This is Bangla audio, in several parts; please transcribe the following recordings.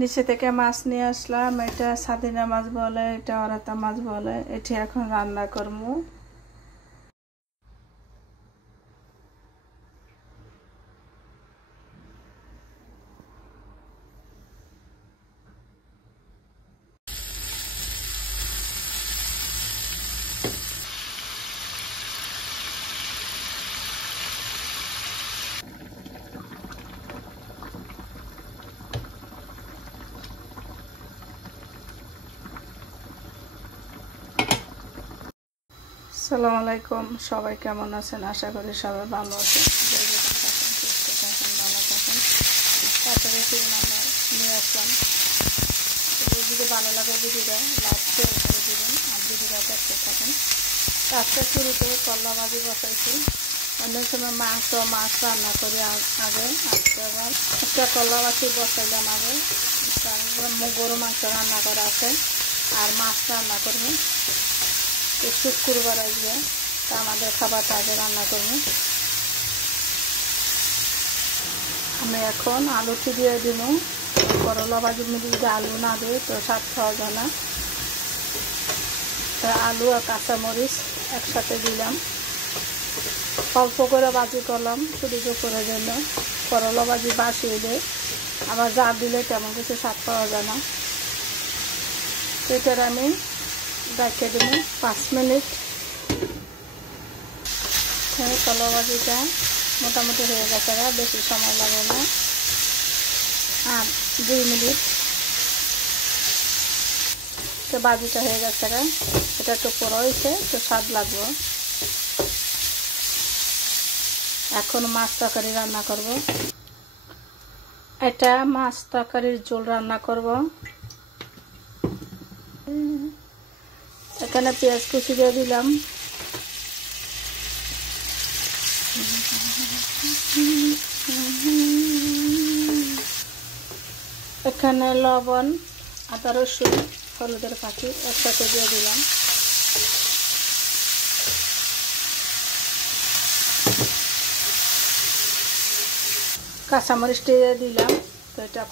নিচে থেকে মাছ নিয়ে আসলাম। এটা সাদিনা মাছ বলে, এটা অরাতা মাছ বলে। এটি এখন রান্না করবো। আসসালামু আলাইকুম, সবাই কেমন আছেন? আশা করি সবাই ভালো আছেন। ভালো থাকেন। তারপরে আমরা নিয়ে আসলাম। যদি ভালো লাগে ভিডিওটা লাইক শেয়ার করে দেবেন আর ভিডিওটা দেখতে থাকেন। আজকে শুরুতে করলা ভাজি বসাইছি। অন্য সময় মাছ রান্না করি আগে। আজকে আবার একটা করলা ভাজি বসাইলাম আগে। গরু মাংস রান্না করা আছে আর মাছ রান্না করবো। শুক্রবার আসবে, তা আমাদের খাবারটা আগে রান্না করবো। আমি এখন আলুটি দিয়ে দিব। করলা ভাজির মধ্যে যদি আলু না দিই তো স্বাদ খাওয়া যায় না। আলু আর কাঁচামরিচ একসাথে দিলাম। অল্প করে ভাজি করলাম শুধু করে জন্য। করলা ভাজি বাসিয়ে দেয়, আবার যা দিলে তেমন কিছু স্বাদ পাওয়া যায় না। সেটার আমি রেখে দেব 5 মিনিট। করলা ভাজিটা মোটামুটি হয়ে গেছে, বেশি সময় লাগে না। আর 2 মিনিট তো ভাজিটা হয়ে গেছে। এটা একটু পড়া হয়েছে, তো স্বাদ লাগবে। এখন মাছ তরকারি রান্না করব। এটা মাছ তরকারির ঝোল রান্না করব। এখানে পেঁয়াজ কুচি দিয়ে দিলাম। এখানে লবণ, আদা রসুন, হলুদের পাখি একসাথে দিয়ে দিলাম। কাঁচামরিচটি দিয়ে দিলাম। তো এটা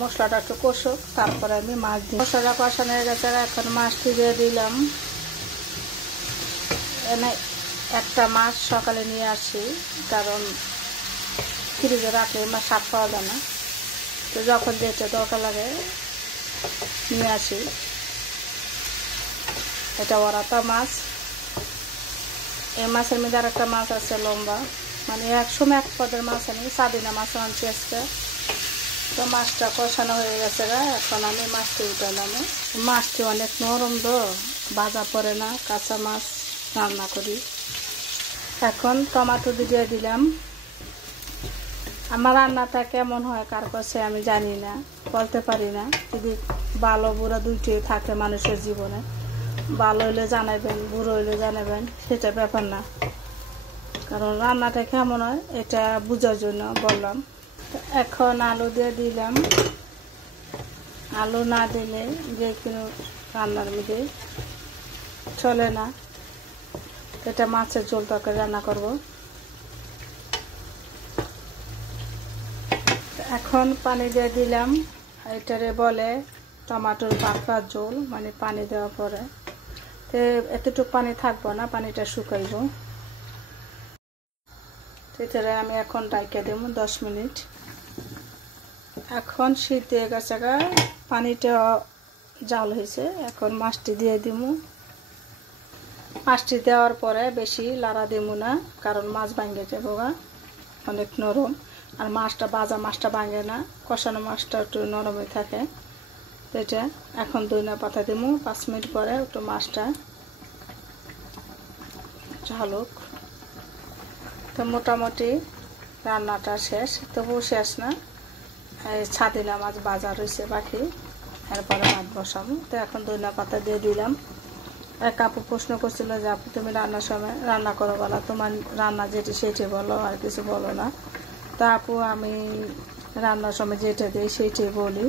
মশলাটা একটু কষুক, তারপরে আমি মাছ দিই। মশলাটা কষানো হয়ে গেছে, এখন মাছটি দিয়ে দিলাম। এনে একটা মাছ সকালে নিয়ে আসি, কারণ ফ্রিজে রাখলে মাছ স্বাদ পাওয়া যায় না। তো যখন যেটা দরকার লাগে নিয়ে আসি। এটা অরাতা মাছ। এই মাছের মধ্যে আর একটা মাছ আছে লম্বা, মানে একসময় এক পদের মাছ আমি সাদিনা মাছ আনছি আজকে। তো মাছটা কষানো হয়ে গেছে, এখন আমি মাছটি উঠালাম। মাছটি অনেক নরম তো, ভাজা পড়ে না। কাঁচা মাছ রান্না করি। এখন টমেটো দিয়ে দিলাম। আমার রান্নাটা কেমন হয় কার কাছে আমি জানি না, বলতে পারি না। যদি ভালো বুড়া দুইটাই থাকে মানুষের জীবনে, ভালো হইলে জানাবেন, বুড়ো হইলে জানাবেন, সেটা ব্যাপার না। কারণ রান্নাটা কেমন হয় এটা বোঝার জন্য বললাম। এখন আলু দিয়ে দিলাম। আলু না দিলে যে কোনো রান্নার মধ্যে চলে না। এটা মাছের ঝোল তরকারি রান্না করব। এখন পানি দিয়ে দিলাম। এটারে বলে টমেটোর পাতলা ঝোল, মানে পানি দেওয়ার পরে তো এতটুকু পানি থাকবো না, পানিটা শুকাইব। এটারে আমি এখন ঢাকা দেব 10 মিনিট। এখন শীত হয়ে গেছে, পানিটা জাল হয়েছে। এখন মাছটি দিয়ে দিব। মাছটি দেওয়ার পরে বেশি লাড়া দিব না, কারণ মাছ ভাঙে যাবো, অনেক নরম। আর মাছটা ভাজা মাছটা ভাঙে না, কষানো মাছটা একটু নরমই থাকে। তো এটা এখন ধনিয়া পাতা দিব। 5 মিনিট পরে একটু মাছটা ঝালুক। তো মোটামুটি রান্নাটা শেষ, তবুও শেষ না। সাদিনা মাছ ভাজা রয়েছে বাকি, এরপরে ভাত বসাবো। তো এখন ধনিয়া পাতা দিয়ে দিলাম। এক আপু প্রশ্ন করছিল যে আপু তুমি রান্নার সময় রান্না করো বলা, তোমার রান্না যেটি সেটি বলো, আর কিছু বলো না। তা আপু আমি রান্নার সময় যেটা দিই সেটাই বলি।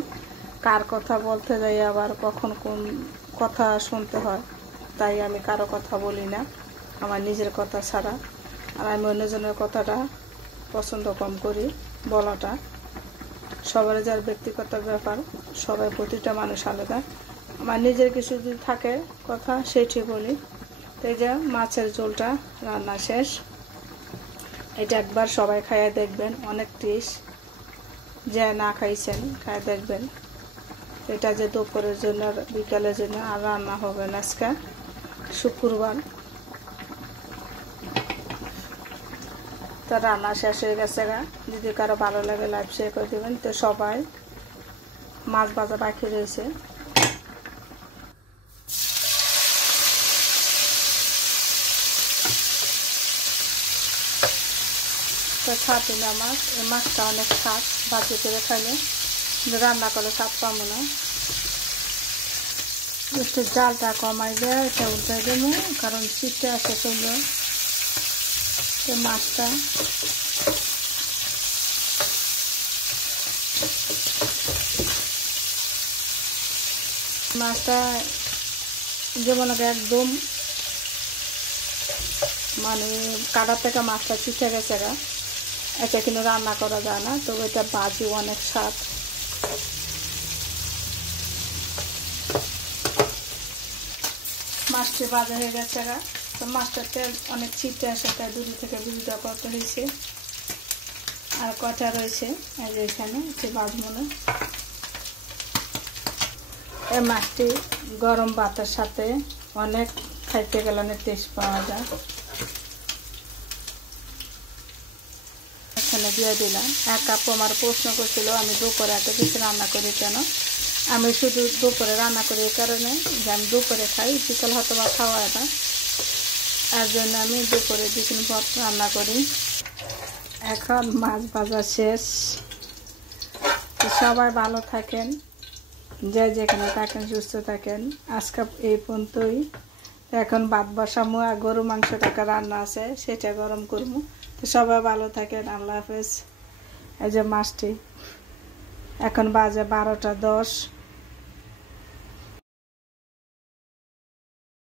কার কথা বলতে যাই আবার কখন কোন কথা শুনতে হয়, তাই আমি কারো কথা বলি না, আমার নিজের কথা ছাড়া। আর আমি অন্যজনের কথাটা পছন্দ কম করি বলাটা। সবার যার ব্যক্তিগত ব্যাপার, সবাই প্রতিটা মানুষ আলাদা। আমার নিজের কিছু যদি থাকে কথা সেটি বলি। তো এই যে মাছের ঝোলটা রান্না শেষ। এটা একবার সবাই খাইয়ে দেখবেন, অনেক টেস্ট। যে না খাইছেন খাইয়ে দেখবেন। এটা যে দুপুরের জন্য বিকালের জন্য আর রান্না হবে না আজকে শুক্রবার। তো রান্না শেষ হয়ে গেছে। যদি কারো ভালো লাগে লাইভ শেয়ার করে দেবেন। তো সবাই মাছ ভাজা বাকি রয়েছে। তো ছাতিনা মাছ, এই মাছটা অনেক স্বাদ, ভাজি করে খাইলে, রান্না করলে স্বাদ পাবো না। একটু জালটা কমাই দেয়, এটা উল্টে দেবো, কারণ শীতে আসে চলবে। তো মাছটা যেমন একদম মানে কাটা থেকে মাছটা চিঠে গেছে এটা কিন্তু রান্না করা যায় না। তো এটা ভাজি অনেক স্বাদ। মাছটি ভাজা হয়ে গেছে। তো মাছটার তেল অনেক ছিটে আসে, তাই দূরে থেকে ভিডিওটা করতে হয়েছে। আর কটা রয়েছে এই যে এখানে ভাজবো না। এই মাছটি গরম ভাতের সাথে অনেক খাইতে গেলে অনেক টেস্ট পাওয়া যায়। এখানে দিয়ে দিলাম 1 কাপ। আমার প্রশ্ন করছিল আমি দুপুরে এত কিছু রান্না করি কেন। আমি শুধু দুপুরে রান্না করি এই কারণে যে আমি দুপুরে খাই, বিকাল হয়তো বা খাওয়া হয় না, এর জন্য আমি দুপুরে 2-3 পর রান্না করি। এখন মাছ ভাজা শেষ। সবাই ভালো থাকেন, যে যেখানে থাকেন সুস্থ থাকেন। আজকে এই পর্যন্তই। এখন ভাত বসামো, আর গরু মাংসটাকে রান্না আছে সেটা গরম করবো। তো সবাই ভালো থাকেন, আল্লাহ হাফেজ। এই যে মাছটি এখন বাজে 12টা 10।